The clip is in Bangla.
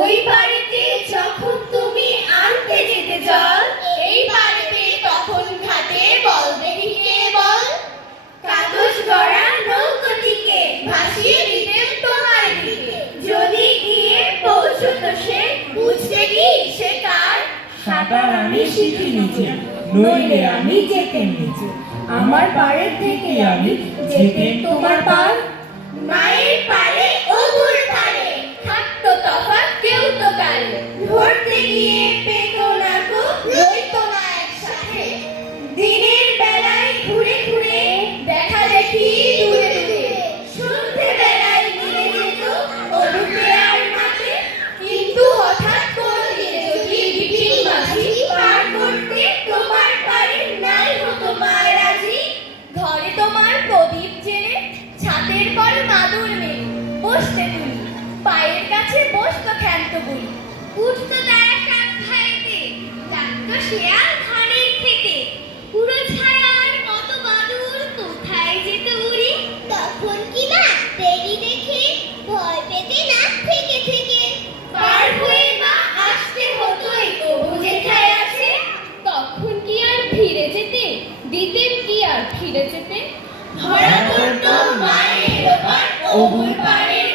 ওই বাড়িতে যখন তুমি আনতে যেতে জল, এই বাড়িতে তখন ঘাটে বল দেখি কে বল। কাগজ গড়া নৌকোটিকে ভাসিয়ে দিতেন তোমার দিকে, যদি গিয়ে পৌঁছতো সে, বুঝতে কি সে কার। সাঁতার আমি শিখি নিচে, নইলে আমি যেতেন নিচে, আমার পাড়ের থেকে আমি যেতেন তোমার পার। মায়ের পারে অবুর পারে থাকতো তফাৎ কেউ তো কারে, ধরতে গিয়ে পেত না গো রইতো না একসাথে। দিনের বেলায় ঘুরে ঘুরে দেখা দেখি দূরে দূরে, সন্ধ্যে বেলায় মিলে যেত অবুকে আর মাঠে। কিন্তু হঠাৎ কোনদিন যদি বিপিন মাঝি পার করতে তোমার পারে নাই হতো মা রাজি। ঘরে তোমার প্রদীপ জেলে ছাদের পর মাদুর মেলে বসতে তুমি, পায়ের কাছে বসতো ক্ষান্ত বুড়ি। উঠতো তারা সাত ভাইতে, ডাকতো শেয়াল ঘরের থেকে, পুরো ছায়ার মতো বাদুর কোথায় যেত উড়ি। তখন কি মা দেরি দেখে ভয় পেতে না থেকে থেকে, পার হয়ে মা আসতে হতোই অবু যেথায় আছে। তখন কি আর ফিরে যেতে দিতেন কি আর ফিরে যেতে, ধরা পড়তো মায়ের ওপার অবুর পাড়ের